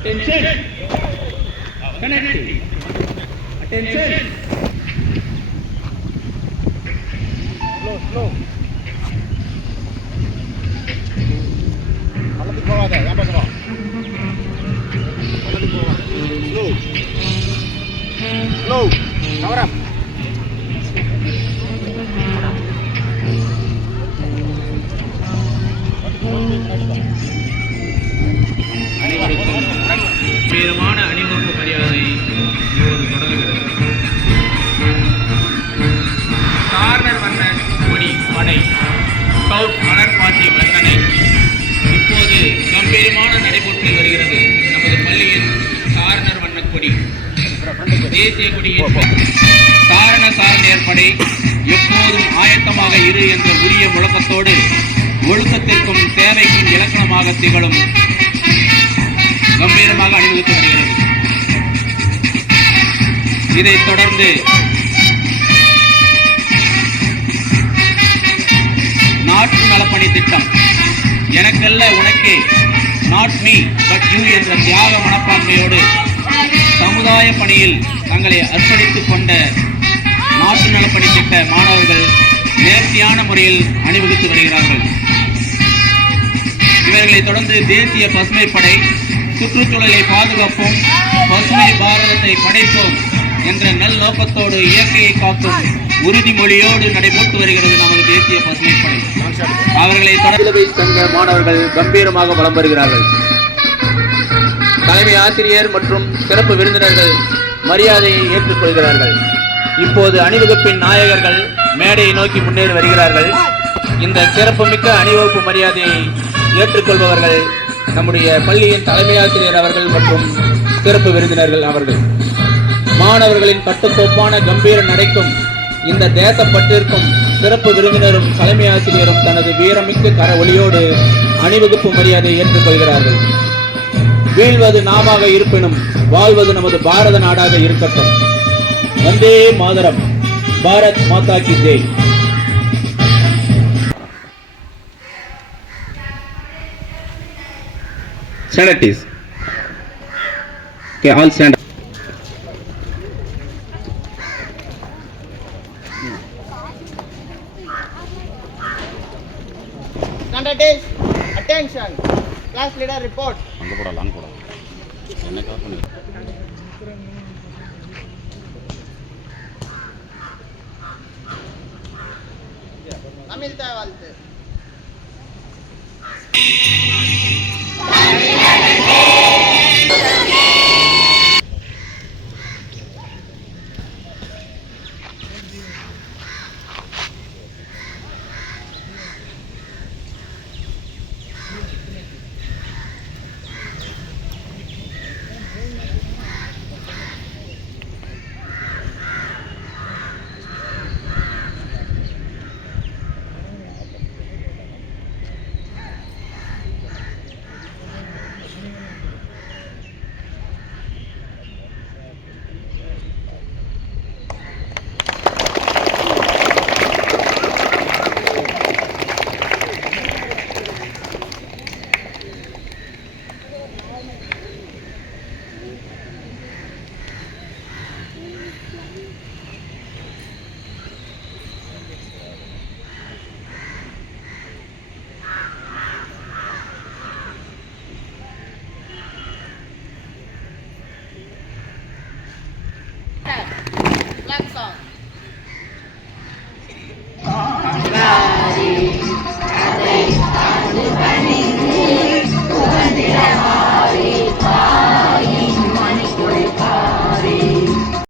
Attention. Connecting. Attention. Slow. Alladi povada, yang bawah. Alladi povada. Slow. Cover up. வீரமான அணிவகுப்பு மரியாதை இப்போது தொடங்குகிறது. Corner வண்ண கொடி படை ஸ்கவுட் மலர்பாத்தி வர்ணனை இப்போது கம்பீரமான நடைபெற்று வருகிறது. நமது பள்ளியின் கார்னர் வண்ண கொடி தேசிய கொடியின் காரண சாரணியர் படை எப்போதும் ஆயத்தமாக இரு என்ற உரிய முழக்கத்தோடு ஒழுக்கத்திற்கும் சேவைக்கும் இலக்கணமாக திகழும் கம்பீரமாக அணிவகுத்து வருகிறது. இதைத் தொடர்ந்து நாட்டு நலப்பணி திட்டம் எனக்கல்ல உனக்கே, நாட் மீ பட் யூ என்ற தியாக மனப்பான்மையோடு சமுதாய பணியில் தங்களை அர்ப்பணித்துக் கொண்ட நாட்டு நலப்பணி திட்ட மாணவர்கள் நேர்த்தியான முறையில் அணிவகுத்து வருகிறார்கள். இவர்களை தொடர்ந்து தேசிய பசுமை படை சுற்றுச்சூழலை பாதுகாப்போம், பசுமை பாரதத்தை படைப்போம் என்ற நல் நோக்கத்தோடு இயற்கையை காக்கும் உறுதிமொழியோடு நடைபெற்று வருகிறது நமது தேசிய பசுமை படை. அவர்களை தொடர்ந்து சங்க மாணவர்கள் கம்பீரமாக வலம் வருகிறார்கள். தலைமை ஆசிரியர் மற்றும் சிறப்பு விருந்தினர்கள் மரியாதையை ஏற்றுக்கொள்கிறார்கள். இப்போது அணிவகுப்பின் நாயகர்கள் மேடையை நோக்கி முன்னேறி வருகிறார்கள். இந்த சிறப்புமிக்க அணிவகுப்பு மரியாதையை ஏற்றுக்கொள்பவர்கள் நம்முடைய பள்ளியின் தலைமை ஆசிரியர் அவர்கள் மற்றும் சிறப்பு விருந்தினர்கள் அவர்கள். மாணவர்களின் கட்டுக்கோப்பான கம்பீர நடைக்கும் இந்த தேசப்பட்டிற்கும் சிறப்பு விருந்தினரும் தலைமை ஆசிரியரும் தனது வீரமிக்க கர ஒளியோடு அணிவகுப்பு மரியாதையை ஏற்றுக்கொள்கிறார்கள். வீழ்வது நாமாக இருப்பினும் வாழ்வது நமது பாரத நாடாக இருக்கட்டும். வந்தே மாதரம். பாரத் மாதா கி Jai. Stand at ease. Okay, all stand. Stand at ease. Attention. Class leader report. Lang poda. Enna ka panni. Amilta valte. Flag song.